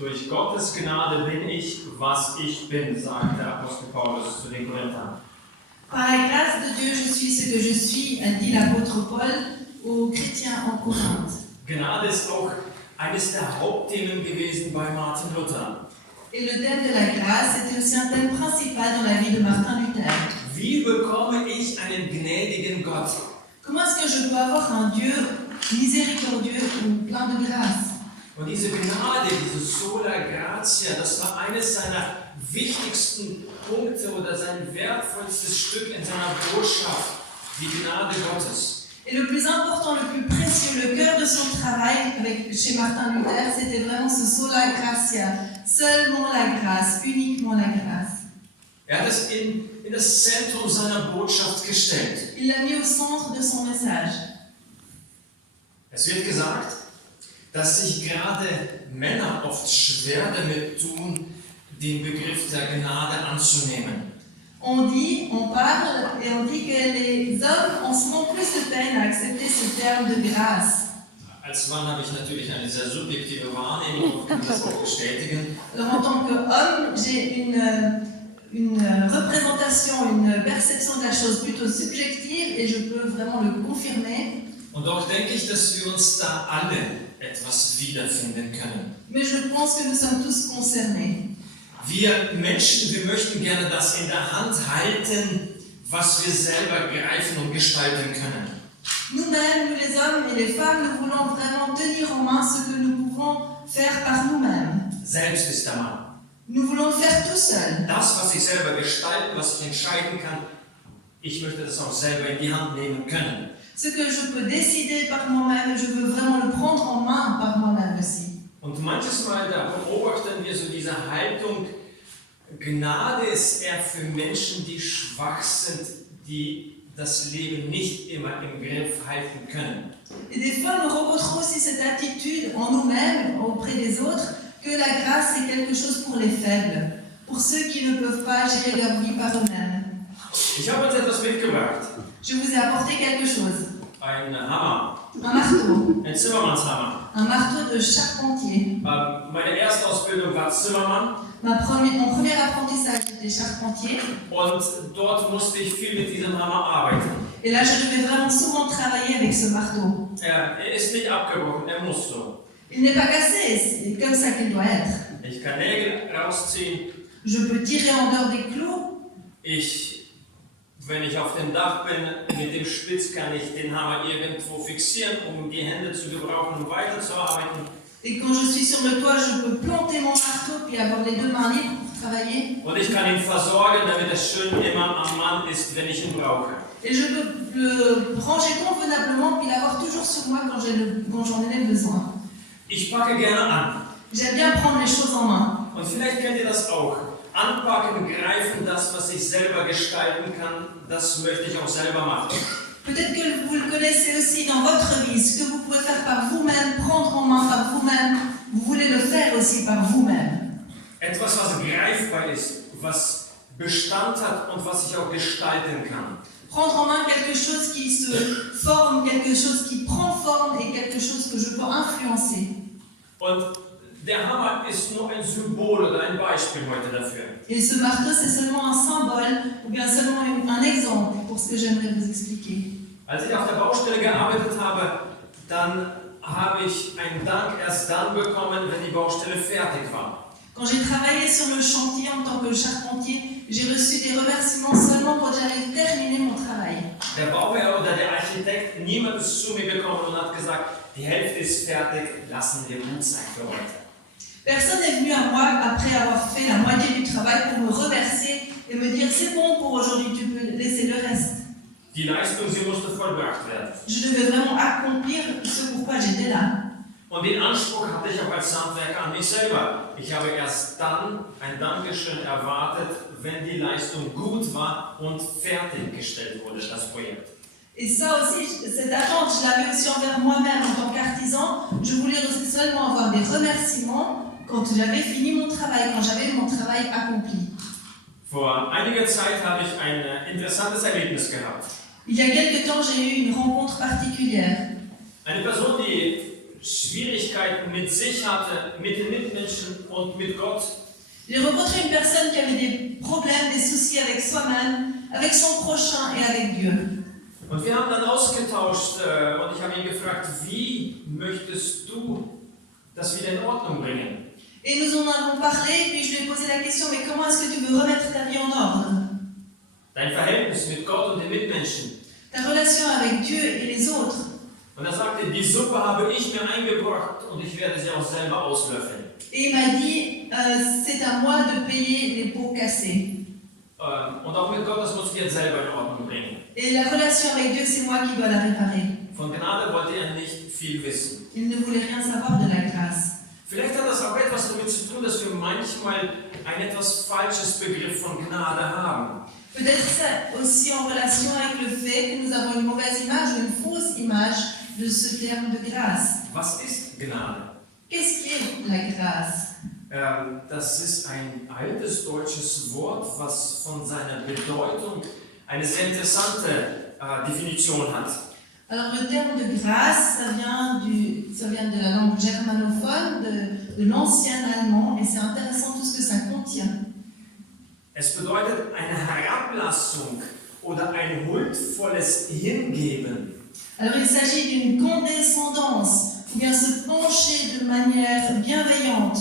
Durch Gottes Gnade bin ich, was ich bin, sagt der Apostel Paulus zu den Korinthern. Par la grâce de Dieu, je suis ce que je suis, a dit l'apôtre Paul aux chrétiens en Corinthe. Gnade ist auch eines der Hauptthemen gewesen bei Martin Luther. Et le thème de la grâce était aussi un thème principal dans la vie de Martin Luther. Wie bekomme ich einen gnädigen Gott? Comment est-ce que je peux avoir un Dieu miséricordieux ou plein de grâce? Und diese Gnade, diese Sola Gratia, das war eines seiner wichtigsten Punkte oder sein wertvollstes Stück in seiner Botschaft, die Gnade Gottes. Et le plus important, le plus précieux, le cœur de son travail chez Martin Luther, c'était vraiment ce sola gratia, seulement la grâce, uniquement la grâce. Er hat es in das Zentrum seiner Botschaft gestellt. Il l'a mis au centre de son message. Es wird gesagt, dass sich gerade Männer oft schwer damit tun, den Begriff der Gnade anzunehmen. On parle et on dit que les hommes ont souvent plus de peine à accepter ce terme de grâce. Als Mann habe ich natürlich eine sehr subjektive Wahrnehmung und kann das auch bestätigen. Alors en tant qu'homme, j'ai une représentation, une perception de la chose plutôt subjective et je peux vraiment le confirmer. Und doch denke ich, dass wir uns da alle etwas wiederfinden können. Mais je pense que nous sommes tous concernés. Wir Menschen, wir möchten gerne das in der Hand halten, was wir selber greifen und gestalten können. Nous-mêmes, nous les hommes et les femmes, nous voulons vraiment tenir en main ce que nous pouvons faire par nous-mêmes. Selbst ist der Mann. Nous voulons le faire tout seul. Das, was ich selber gestalten, was ich entscheiden kann, ich möchte das auch selber in die Hand nehmen können. Ce que je peux décider par moi-même, je veux vraiment le prendre en main par moi-même aussi. Und manches Mal, da beobachten wir so diese Haltung, Gnade ist eher für Menschen, die schwach sind, die das Leben nicht immer im Griff halten können. Et des fois, nous rencontrons aussi cette attitude en nous-mêmes, auprès des autres, que la grâce est quelque chose pour les faibles, pour ceux qui ne peuvent pas gérer leur vie par eux-mêmes. Ich habe uns etwas mitgebracht. Je vous ai apporté quelque chose. Ein Hammer. Un marteau. Ein Zimmermannshammer. Un marteau de charpentier. Meine Erstausbildung war Zimmermann. Mon premier apprentissage était charpentier. Und dort musste ich viel mit diesem Hammer arbeiten. Et là, je devais vraiment souvent travailler avec ce marteau. Er ist nicht abgebrochen, er muss so. Il n'est pas cassé, c'est comme ça qu'il doit être. Ich kann Nägel rausziehen. Je peux tirer en dehors des clous. Wenn ich auf dem Dach bin, mit dem Spitz kann ich den Hammer irgendwo fixieren, um die Hände zu gebrauchen, um weiterzuarbeiten. Et quand je suis sur le toit, je peux planter mon marteau puis avoir les deux mains libres pour travailler. Und ich kann ihn versorgen, damit er schön immer am Mann ist, wenn ich ihn brauche. Et je peux le ranger convenablement puis l'avoir toujours sur moi quand j'en ai besoin. Ich packe gerne an. J'aime bien prendre les choses en main. Und vielleicht kennt ihr das auch. Anpacken, greifen, das, was ich selber gestalten kann, das möchte ich auch selber machen. Peut-être que vous le connaissez aussi dans votre vie, ce que vous pouvez faire par vous-même, prendre en main par vous-même, vous voulez le faire aussi par vous-même. Etwas, was greifbar ist, was Bestand hat und was ich auch gestalten kann. Prendre en main quelque chose qui se forme, quelque chose qui prend forme et quelque chose que je peux influencer. Und der Hammer ist nur ein Symbol oder ein Beispiel heute dafür. Et ce marteau, c'est seulement un symbole ou bien seulement un exemple pour ce que j'aimerais vous expliquer. Als ich auf der Baustelle gearbeitet habe, dann habe ich einen Dank erst dann bekommen, wenn die Baustelle fertig war. Quand j'ai travaillé sur le chantier en tant que charpentier, j'ai reçu des remerciements seulement quand j'avais terminé mon travail. Der Bauherr oder der Architekt, niemand ist zu mir gekommen und hat gesagt, die Hälfte ist fertig, lassen wir gut sein für heute. Personne n'est venu à moi après avoir fait la moitié du travail pour me remercier et me dire c'est bon pour aujourd'hui, tu peux laisser le reste. Die Leistung, sie musste vollbracht werden. Je devais vraiment accomplir ce pourquoi j'étais là. Und den Anspruch hatte ich auch als Handwerker an mich selber. Ich habe erst dann ein Dankeschön erwartet, wenn die Leistung gut war und fertiggestellt wurde, das Projekt. Et ça aussi, cette attente, je l'avais aussi envers moi-même en tant qu'artisan. Je voulais seulement avoir des remerciements quand j'avais fini mon travail, quand j'avais mon travail accompli. Vor einiger Zeit habe ich ein interessantes Erlebnis gehabt. Il y a quelque temps, j'ai eu une rencontre particulière. Eine Person, die Schwierigkeiten mit sich hatte, mit den Mitmenschen und mit Gott. J'ai rencontré une personne qui avait des problèmes, des soucis avec soi-même, avec son prochain et avec Dieu. Und wir haben dann ausgetauscht und ich habe ihn gefragt, wie möchtest du das wieder in Ordnung bringen? Et nous en avons parlé, puis je lui ai posé la question, mais comment est-ce que tu veux remettre ta vie en ordre? Dein Verhältnis mit Gott und den Mitmenschen. Ta relation avec Dieu et les autres. Und er sagte, die Suppe habe ich mir eingebracht und ich werde sie auch selber auslöffeln. Et il m'a dit, c'est à moi de payer les pots cassés. Und auch mit Gott, das muss ich jetzt selber in Ordnung bringen. Et la relation avec Dieu, c'est moi qui dois la réparer. Von Gnade wollte er nicht viel wissen. Il ne voulait rien savoir de la grâce. Vielleicht hat das auch etwas damit zu tun, dass wir manchmal ein etwas falsches Begriff von Gnade haben. Peut-être ça aussi en relation avec le fait que nous avons une mauvaise image, une fausse image de ce terme de grâce. Was ist Gnade? Qu'est-ce qui est la grâce? Das ist ein altes deutsches Wort, was von seiner Bedeutung eine sehr interessante Definition hat. Alors le terme de grâce, ça vient de la langue germanophone, de l'ancien allemand, et c'est intéressant tout ce que ça contient. Es bedeutet eine Herablassung oder ein huldvolles Hingeben. Alors il s'agit d'une condescendance, ou bien se pencher de manière bienveillante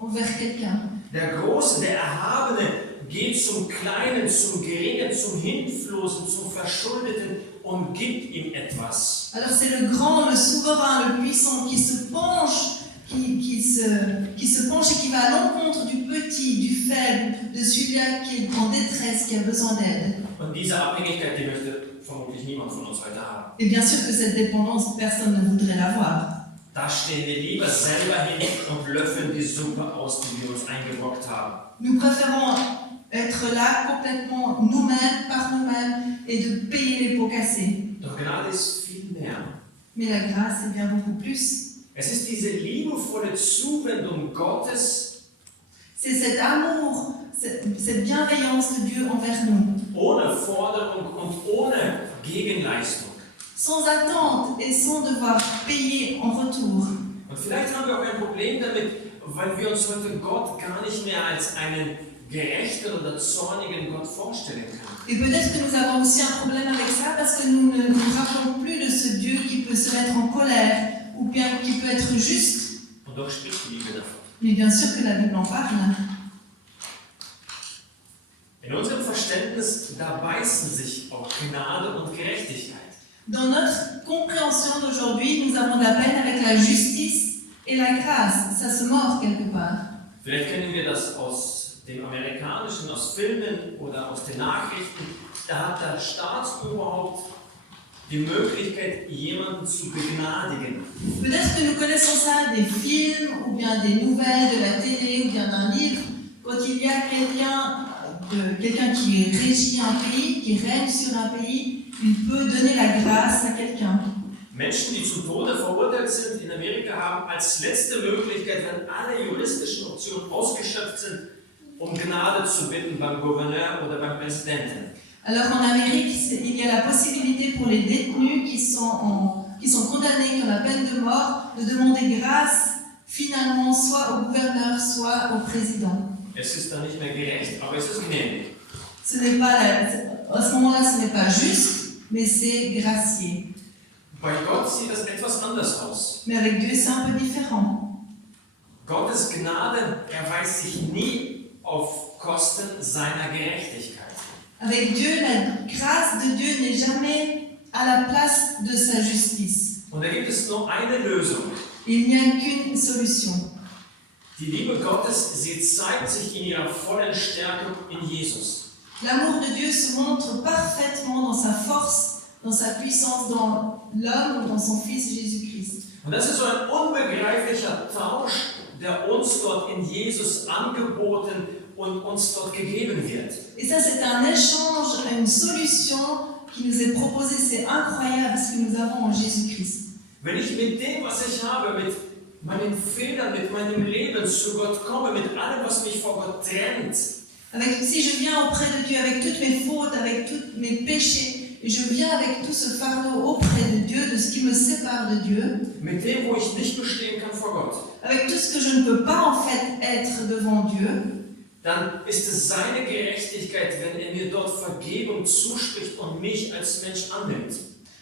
envers quelqu'un. Der Große, der Erhabene geht zum Kleinen, zum Geringen, zum Hilflosen, zum Verschuldeten und gibt ihm etwas. Alors c'est le grand, le souverain, le puissant qui se penche, qui se penche et qui va à l'encontre du petit, du faible, de celui-là qui est en détresse, qui a besoin d'aide. Und diese Abhängigkeit, die möchte vermutlich niemand von uns heute haben. Et bien sûr que cette dépendance, personne ne voudrait l'avoir. Da stehen wir lieber selber hin und löffeln die Suppe aus, die wir uns eingebrockt haben. Nous préférons être là complètement nous-mêmes, par nous-mêmes, et de payer les pots cassés. Doch Gnade ist viel mehr. Mais la grâce est bien beaucoup plus. Es ist diese liebevolle Zuwendung Gottes, C'est cet amour, cette bienveillance de Dieu envers nous. ohne Forderung und ohne Gegenleistung. Sans attente et sans devoir payer en retour. Und vielleicht haben wir auch ein Problem damit, weil wir uns heute Gott gar nicht mehr als einen gerechten oder zornigen Gott vorstellen können. Et peut-être que nous avons aussi un problème avec ça parce que nous ne nous rappelons plus de ce Dieu qui peut se mettre en colère ou bien qui peut être juste. Und doch spricht die Bibel davon. Mais bien sûr que la Bible en parle. In unserem Verständnis, da beißen sich auch Gnade und Gerechtigkeit. Dans notre compréhension d'aujourd'hui, nous avons de la peine avec la justice et la grâce. Ça se mord quelque part. Vielleicht kennen wir das aus dem Amerikanischen, aus Filmen oder aus den Nachrichten. Da hat der Staatsoberhaupt die Möglichkeit, jemanden zu begnadigen. Peut-être que nous connaissons ça des films ou bien des nouvelles de la télé ou bien d'un livre. Quand il y a quelqu'un qui régit un pays, qui règne sur un pays, il peut donner la grâce à quelqu'un. Menschen, die zum Tode verurteilt sind in Amerika, haben als letzte Möglichkeit, wenn alle juristischen Optionen ausgeschöpft sind, Gnade zu bitten beim Gouverneur oder beim Präsidenten. Alors en Amérique, il y a la possibilité pour les détenus qui sont condamnés, qui ont la peine de mort, de demander grâce finalement soit au gouverneur, soit au président. Es ist dann nicht mehr gerecht, aber es ist gnädig. À ce moment-là, ce n'est pas juste, mais c'est gracié. Bei Gott sieht das etwas anders aus. Mais avec Dieu, c'est un peu différent. Gottes Gnade erweist sich nie auf Kosten seiner Gerechtigkeit. Avec Dieu, la grâce de Dieu n'est jamais à la place de sa justice. Und da gibt es nur eine Lösung. Il n'y a qu'une solution. Die Liebe Gottes, sie zeigt sich in ihrer vollen Stärke in Jesus. L'amour de Dieu se montre parfaitement dans sa force, dans sa puissance, dans l'homme ou dans son Fils Jésus-Christ. Und das ist so ein unbegreiflicher Tausch, der uns dort in Jesus angeboten und uns dort gegeben wird. Et ça, c'est un échange, une solution qui nous est proposée. C'est incroyable ce que nous avons en Jésus-Christ. Wenn ich mit dem, was ich habe, mit meinen Fehlern, mit meinem Leben zu Gott komme, mit allem, was mich vor Gott trennt, Si je viens auprès de Dieu avec toutes mes fautes, avec tous mes péchés, et et je viens avec tout ce fardeau auprès de Dieu, de ce qui me sépare de Dieu, mit dem, wo ich nicht bestehen kann vor Gott, avec tout ce que je ne peux pas en fait être devant Dieu, dann ist es seine Gerechtigkeit, wenn er mir dort Vergebung zuspricht und mich als Mensch annimmt.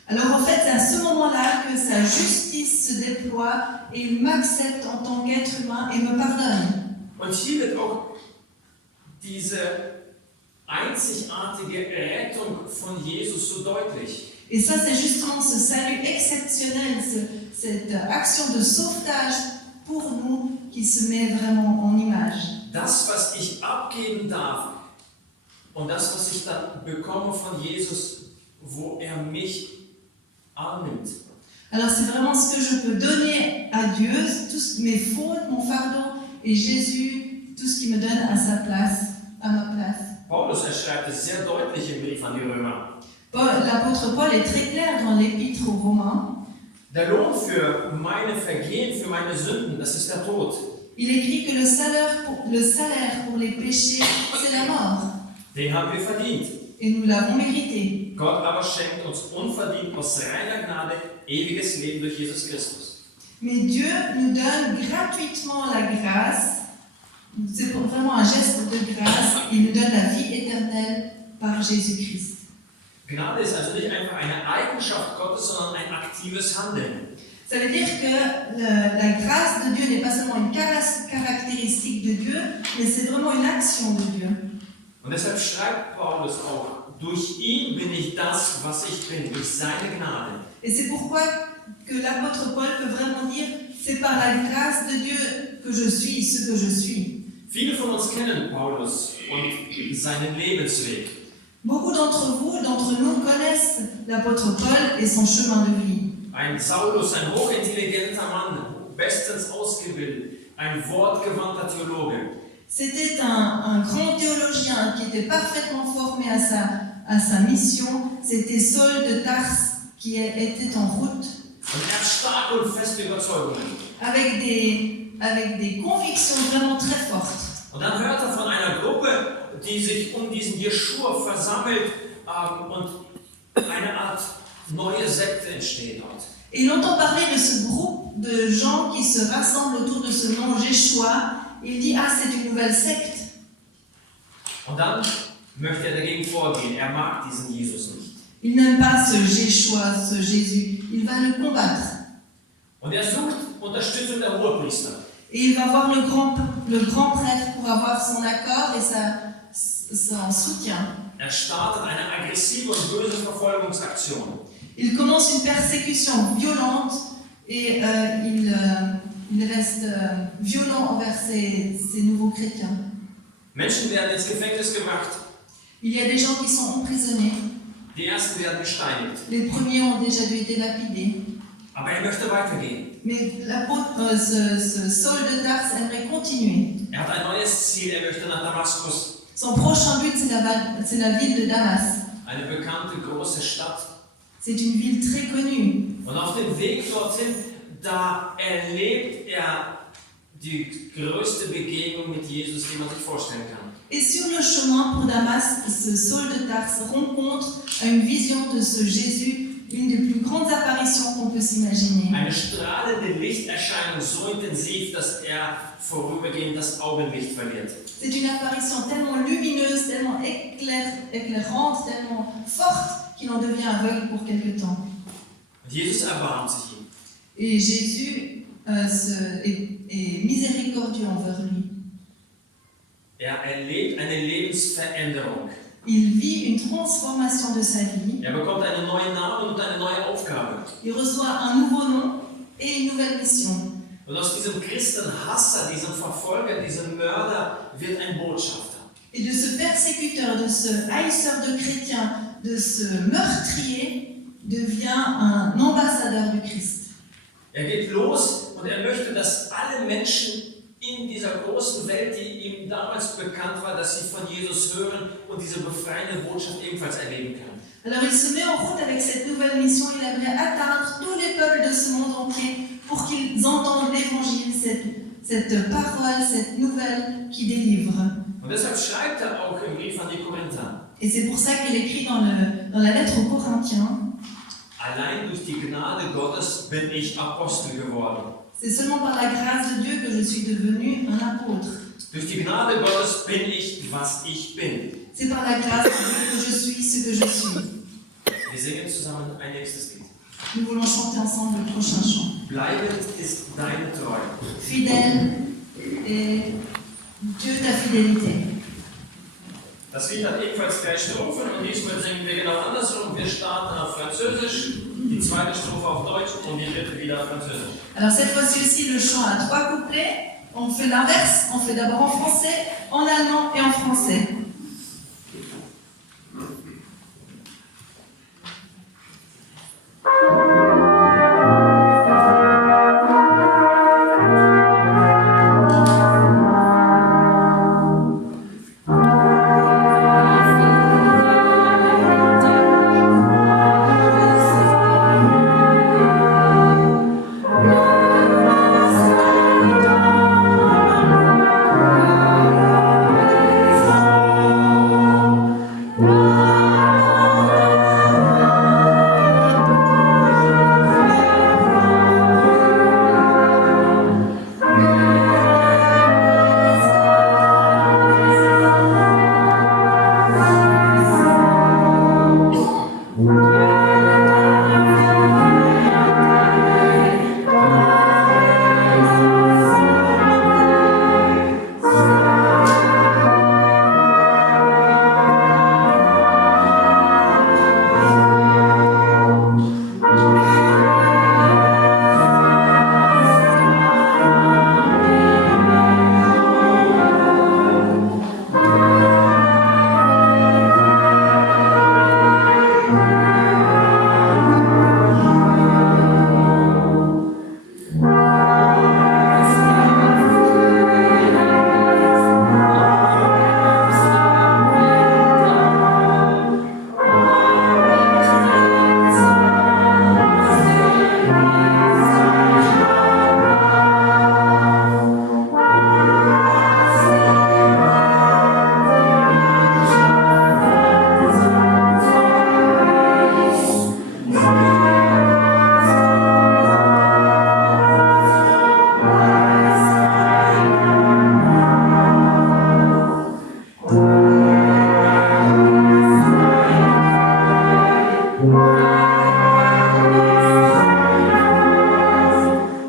alors en fait c'est à ce moment-là que sa justice se déploie et il m'accepte en tant qu'être humain et me pardonne. Und hier wird auch diese einzigartige Rettung von Jesus so deutlich. Et ça c'est justement ce salut exceptionnel, cette action de sauvetage pour nous qui se met vraiment en image. Das, was ich abgeben darf und das, was ich dann bekomme von Jesus, wo er mich annimmt. Alors c'est vraiment ce que je peux donner à Dieu, tous mes fautes, mon fardeau, et Jésus, tout ce qu'il me donne à sa place, à ma place. Paulus, er schreibt es sehr deutlich im Brief an die Römer. L'apôtre Paul est très clair dans l'épître aux Romains. Der Lohn für meine Vergehen, für meine Sünden, das ist der Tod. Il écrit que le salaire pour les péchés, c'est la mort. Den haben wir verdient. Et nous l'avons mérité. Gott aber schenkt uns unverdient aus reiner Gnade ewiges Leben durch Jesus Christus. Mais Dieu nous donne gratuitement la grâce. C'est vraiment un geste de grâce. Il nous donne la vie éternelle par Jésus-Christ. Gnade ist also nicht einfach eine Eigenschaft Gottes, sondern ein aktives Handeln. Ça veut dire que la grâce de Dieu n'est pas seulement une caractéristique de Dieu, mais c'est vraiment une action de Dieu. Und deshalb schreibt Paulus auch, durch ihn bin ich das, was ich bin, durch seine Gnade. Et c'est pourquoi que l'apôtre Paul peut vraiment dire, c'est par la grâce de Dieu que je suis ce que je suis. Viele von uns kennen Paulus und seinen Lebensweg. Beaucoup d'entre nous connaissent l'apôtre Paul et son chemin de vie. Ein Saulus, ein hochintelligenter Mann, bestens ausgebildet, ein wortgewandter Theologe. C'était un grand théologien qui était parfaitement formé à sa mission. C'était Saul de Tarse qui était en route. Und er hat starke und feste Überzeugungen. Avec des convictions vraiment très fortes. Und dann hört er von einer Gruppe, die sich um diesen Jeschua versammelt und eine Art neue Sekte entsteht dort. Et il entend parler de ce groupe de gens qui se rassemblent autour de ce nom Jéchoua. Il dit, ah, c'est une nouvelle secte. Und dann möchte er dagegen vorgehen. Er mag diesen Jesus nicht. Il n'aime pas ce Jéchoua, ce Jésus. Il va le combattre. Und er sucht Unterstützung der Hohepriester. Et il va voir le grand prêtre pour avoir son accord et son soutien. Er startet eine aggressive und böse Verfolgungsaktion. Il commence une persécution violente et il reste violent envers ces nouveaux chrétiens. Menschen werden ins Gefängnis gebracht. Il y a des gens qui sont emprisonnés. Die ersten werden gesteinigt. Les premiers ont déjà dû être lapidés. Aber er möchte weitergehen. Mais ce Saul de Tarse aimerait continuer. Er hat ein neues Ziel. Er möchte nach Damaskus. Son prochain but, c'est la ville de Damas. Eine bekannte große Stadt. C'est une ville très connue. Und auf dem Weg dorthin, da erlebt er die größte Begegnung mit Jesus, die man sich vorstellen kann. Et sur le chemin pour Damas, ce Saul de Tarse rencontre une vision de ce Jésus, une des plus grandes apparitions qu'on peut s'imaginer. Eine strahlende Lichterscheinung so intensiv, dass er vorübergehend das Augenlicht verliert. C'est une apparition tellement lumineuse, tellement éclairante, tellement forte qu'il en devient aveugle pour quelque temps. Und Jesus erbarmt sich ihm. Et Jésus est miséricordieux envers lui. Er erlebt eine Lebensveränderung. Il vit une transformation de sa vie. Er bekommt einen neuen Namen und eine neue Aufgabe. Il reçoit un nouveau nom et une nouvelle mission. Und aus diesem Christenhasser, diesem Verfolger, diesem Mörder wird ein Botschafter. Et de ce persécuteur, de ce haïsseur de chrétiens, de ce meurtrier, devient un ambassadeur du Christ. Er geht los und er möchte, dass alle Menschen in dieser großen Welt, die ihm damals bekannt war, dass sie von Jesus hören und diese befreiende Botschaft ebenfalls erleben können. Alors il se met en route avec cette nouvelle mission. Il aimerait atteindre tous les peuples de ce monde entier pour qu'ils entendent l'évangile, cette parole, cette nouvelle qui délivre. Und deshalb schreibt er auch im Brief an die Korinther: Et c'est pour ça qu'il écrit dans la lettre aux Corinthiens, Allein durch die Gnade Gottes bin ich Apostel geworden. c'est seulement par la grâce de Dieu que je suis devenu un apôtre. Durch die Gnade Gottes bin ich, was ich bin. C'est par la grâce de Dieu que je suis ce que je suis. Wir singen zusammen ein nächstes Lied. Nous voulons chanter ensemble le prochain chant. Bleibend ist deine Treue. Fidèle et Dieu ta fidélité. Das Lied hat ebenfalls 3 Strophen und diesmal singen wir genau andersrum. Wir starten auf Französisch, die zweite Strophe auf Deutsch und die dritte wieder auf Französisch. Alors cette fois-ci aussi, le chant a 3 couplets. On fait l'inverse, on fait d'abord en français, en allemand et en français.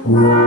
Wow.